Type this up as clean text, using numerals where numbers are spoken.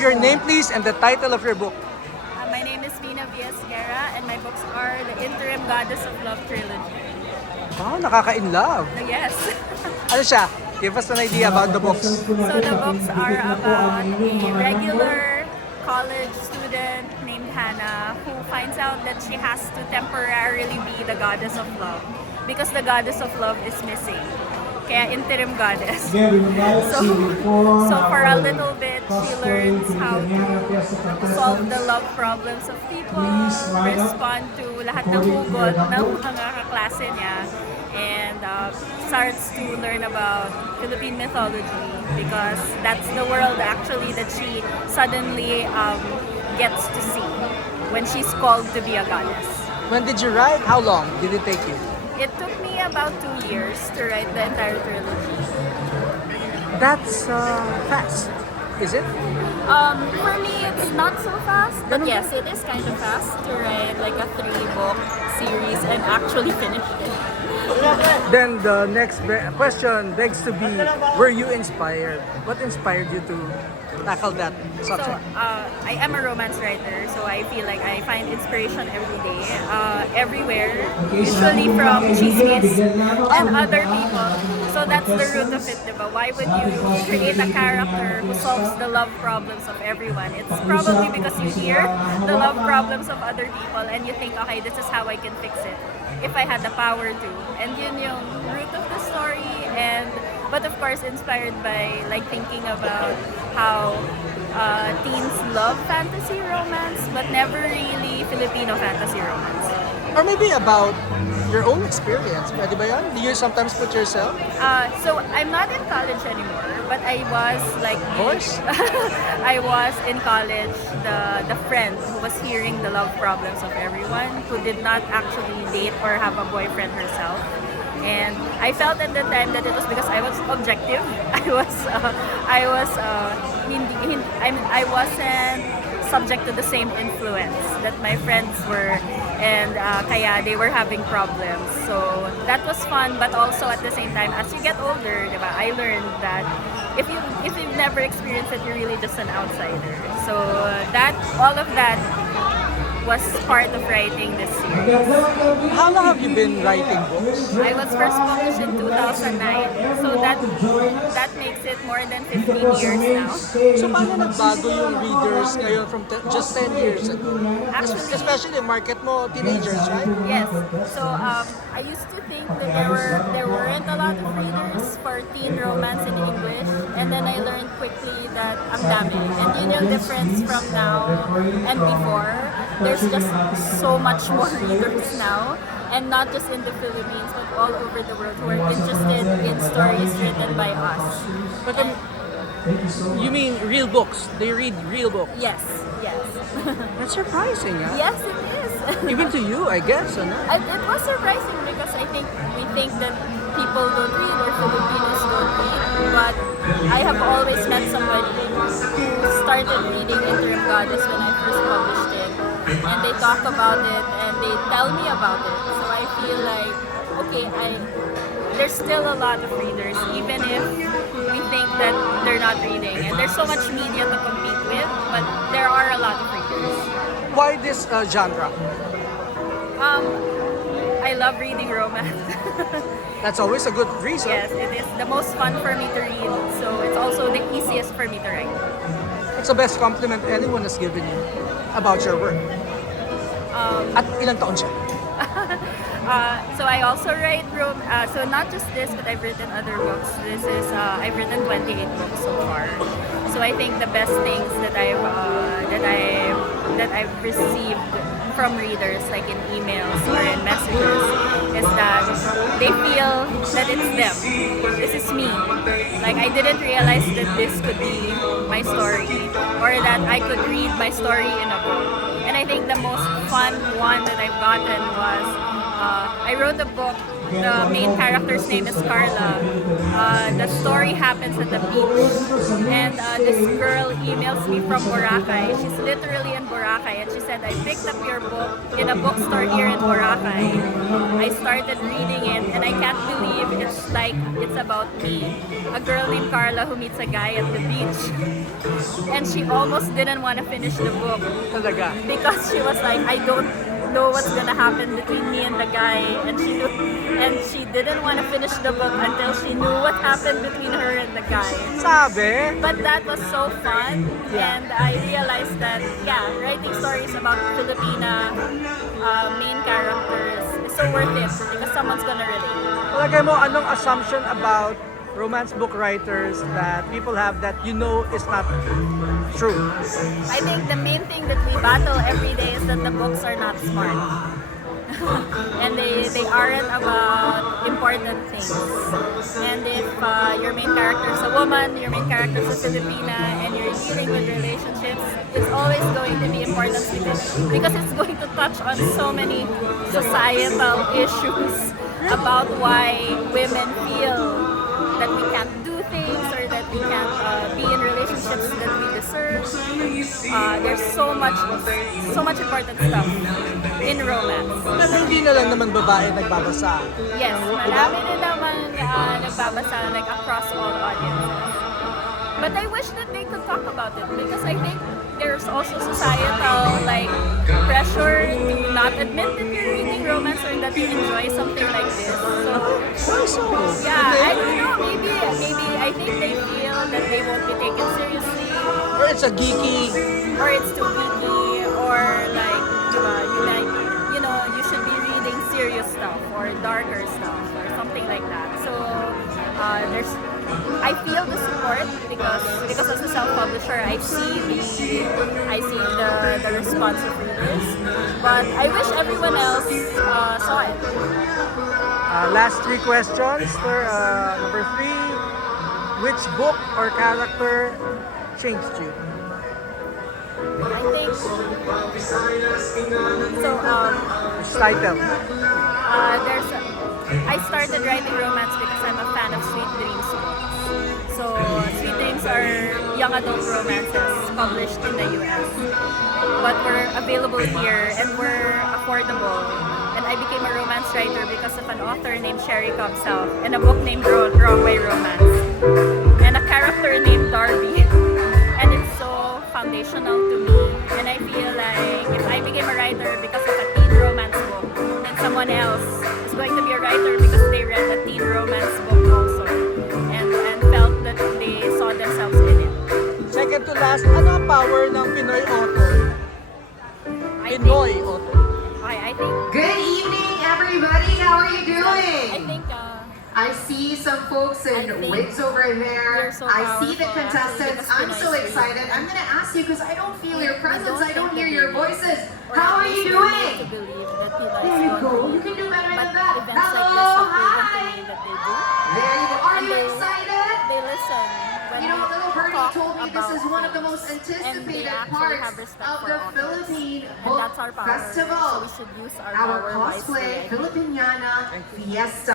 Your name, please, and the title of your book. My name is Mina Esguerra, and my books are the Interim Goddess of Love trilogy. Wow, nakaka-in-love. Yes. Ano siya? Give us an idea about the books. So the books are about a regular college student named Hannah who finds out that she has to temporarily be the goddess of love because the goddess of love is missing. Kaya interim goddess. So for a little bit, she learns how to solve the love problems of people, respond to lahat ng hugot ng mga kaklase niya, and starts to learn about Philippine mythology because that's the world actually that she suddenly gets to see when she's called to be a goddess. When did you write? How long did it take you? It took me about 2 years to write the entire trilogy. That's fast, is it? For me, it's not so fast, but yes, it is kind of fast to write like a 3-book series and actually finish it. Then the next question begs to be, were you inspired? What inspired you to tackle that So, subject? I am a romance writer, so I feel like I find inspiration every day, everywhere, usually from chismis and other people. So that's the root of it, diba? Why would you create a character who solves the love problems of everyone? It's probably because you hear the love problems of other people and you think, okay, this is how I can fix it if I had the power to. And yun yung root of the story, but of course inspired by like thinking about how teens love fantasy romance but never really Filipino fantasy romance. Or maybe about your own experience. Pwede ba yan? Do you sometimes put yourself? So I'm not in college anymore, but I was like Of course. I was in college the friend who was hearing the love problems of everyone who did not actually date or have a boyfriend herself. And I felt at the time that it was because I was objective. I wasn't subject to the same influence that my friends were, and kaya they were having problems. So that was fun, but also at the same time, as you get older, diba, I learned that if you've never experienced it, you're really just an outsider. So all of that was part of writing this series. How long have you been writing books? I was first published in 2009, so that makes it more than 15 years now. So paano nagbago yung readers ngayon from just 10 years ago? Actually, Especially market mo, teenagers, right? yes. So I used to think that there weren't a lot of readers for teen romance in English, and then I learned quickly that ang dami. And yun yung difference from now and before. There's just so much more readers now, and not just in the Philippines, but all over the world who are interested in stories written by us. But you mean real books? They read real books? Yes, yes. That's surprising, huh? Yes, it is. Even to you, I guess, ano? It was surprising because I think we think that people don't read or Filipinos don't read, but I have always met somebody who started reading Interim Goddess when I first published it, and they talk about it and they tell me about it. So I feel like, okay, there's still a lot of readers, even if we think that they're not reading. And there's so much media to compete with, but there are a lot of readers. Why this genre? I love reading romance. That's always a good reason. Yes, it is the most fun for me to read, so it's also the easiest for me to write. It's the best compliment anyone has given you about your work. At ilang taon siya? So I also write so not just this, but I've written other books. I've written 28 books so far. So I think the best things that I've received from readers, like in emails or in messages, is that they feel that it's them. This is me. Like I didn't realize that this could be my story, or that I could read my story in a book. And I think the most fun one that I've gotten was I wrote a book The main character's name is Carla. The story happens at the beach, and this girl emails me from Boracay. She's literally in Boracay, and she said, "I picked up your book in a bookstore here in Boracay. I started reading it, and I can't believe it's about me, a girl named Carla who meets a guy at the beach." And she almost didn't want to finish the book Talaga. because she was like, "I don't know what's gonna happen between me and the guy," and she didn't want to finish the book until she knew what happened between her and the guy. Sabi? But that was so fun, Yeah. and I realized that writing stories about Filipina main characters is so worth it because someone's gonna relate. Palagay mo, anong assumption about romance book writers that people have that you know is not true? I think the main thing that we battle every day is that the books are not smart. And they aren't about important things. And if your main character is a woman, your main character is a Filipina, and you're dealing with relationships, it's always going to be important because it's going to touch on so many societal issues about why women feel that we can't do things or that we can't be in relationships that we deserve. There's so much important stuff in romance. Pero hindi na lang naman babae nagbabasa. Yes, marami din naman nagbabasa like across all audiences. But I wish that they could talk about it because I think there's also societal like pressure to not admit that you're reading romance or that you enjoy something like this. So I don't know. Maybe I think they feel that they won't be taken seriously, Or it's a geeky. or it's too geeky, or like you should be reading serious stuff or darker stuff or something like that. So I feel the support because as a self-publisher I see the response of readers, but I wish everyone else saw it. Last 3 questions for number 3. Which book or character changed you? I think so. Which title? I started writing romance because I'm a fan of Sweet Dreams books. So Sweet Dreams are young adult romances published in the US, but were available here and were affordable. And I became a romance writer because of an author named Sherry Cobb-Self and a book named Wrong Way Romance and a character named Darby. And it's so foundational to me. And I feel like if I became a writer because of a teen romance book, then someone else is going to be a writer because they read a teen romance book also and felt that they saw themselves in it. Second to last, ano ang power ng Pinoy author? Pinoy author. I think Good evening, everybody. How are you doing? I think I see some folks I in think wigs over there. you're so I see the powerful, contestants. actually, I'm so because excited. I'm going to ask you because I don't feel your presence. I don't hear your voices. or How are at you least we're made to doing? believe that Pinoy is There you going go. to You can do better But than that. events like this Hello, have proven to hi. me that they do. There you go. Are And you they- excited? They listen when You know, we little birdie talk told me this about is one of the things. most And they anticipated actually parts have respect of for the authors. Philippine And Book that's our power. Festival. So we should use our Our power wisely, cosplay I think. Filipiniana Fiesta.